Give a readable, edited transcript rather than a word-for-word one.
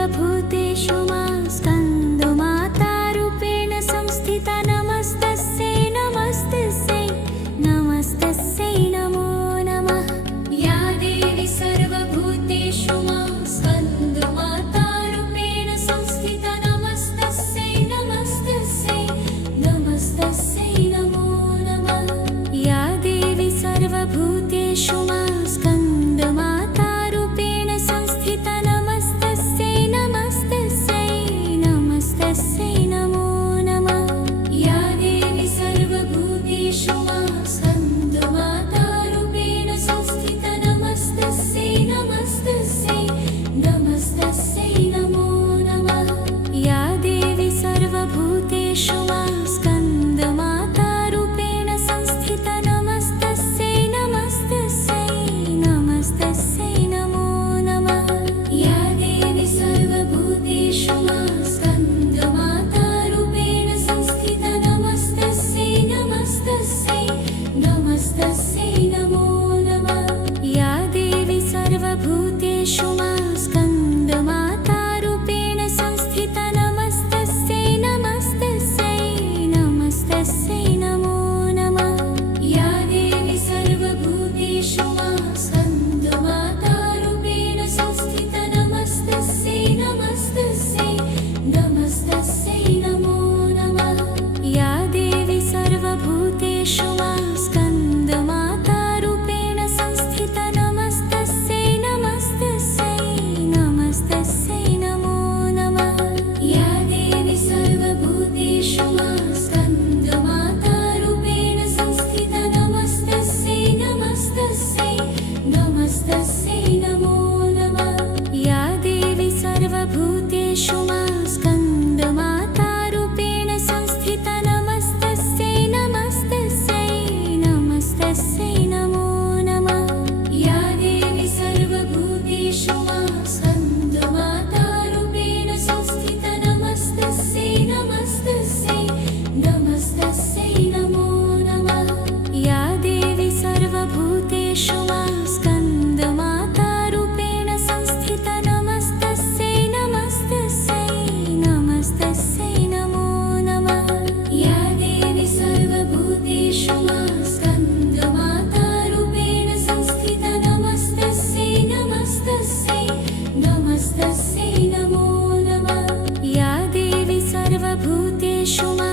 सर्वभूतेषु मा स्कन्दमातारूपेण संस्थिता नमस्तस्यै नमस्तस्यै नमस्तस्यै नमो नमः। या देवी सर्वभूतेषु मा स्कन्दमातारूपेण संस्थिता नमस्तस्यै नमस्तस्यै नमस्तस्यै नमो नमः। या देवी सर्वभूतेषु मा स्कन्दमातारूपेण संस्थिता नमस्तस्यै नमस्तस्यै नमस्तस्यै नमो नमः। या देवी सर्वभूतेषु मा स्कन्दमातारूपेण संस्थिता नमस्तस्यै नमस्तस्यै नमस्तस्यै नमो नमः। या देवी सर्वभूतेषु मा स्कन्दमातारूपेण संस्थिता नमस्तस्यै नमस्तस्यै नमस्तस्यै नमो नमः। या देवी सर्वभूतेषु मा स्कन्दमातारूपेण संस्थिता नमस्तस्यै नमस्तस्यै नमस्तस्यै नमो नमः। या देवी सर्वभूतेषु मा स्कन्दमातारूपेण संस्थिता नमस्तस्यै नमस्तस्यै नमस्तस्यै नमो नमः। या देवी सर्वभूतेषु मा स्कन्दमातारूपेण संस्थिता नमस्तस्यै नमस्तस्यै नमस्तस्यै नमो नमः। या देवी सर्वभूतेषु मा स्कन्दमातारूपेण संस्थिता नमस्तस्यै नमस्तस्यै नमस्तस्यै नमो नमः। या देवी सर्वभूतेषु मा स्कन्दमातारूपेण संस्थिता नमस्तस्यै नमस्तस्यै नमस्तस्यै नमो नमः। या देवी सर्वभूतेषु मा स्कन्दमातारूपेण संस्थिता नमस्तस्यै नमस्तस्यै नमस्तस्यै नमो नमः। या देवी सर्वभूतेषु मा स्कन्दमातारूपेण संस्थिता नमस्तस्यै नमस्तस्यै नमस्तस्यै नमो नमः। या देवी सर्वभूतेषु मा स्कन्दमातारूपेण संस्थिता नमस्तस्यै नमस्तस्यै नमस्तस्यै नमो नमः। या देवी सर्वभूतेषु मा स्कन्दमातारूपेण संस्थिता नमस्तस्यै नमस्तस्यै नमस्तस्यै नमो नमः। या देवी सर्वभूतेषु मा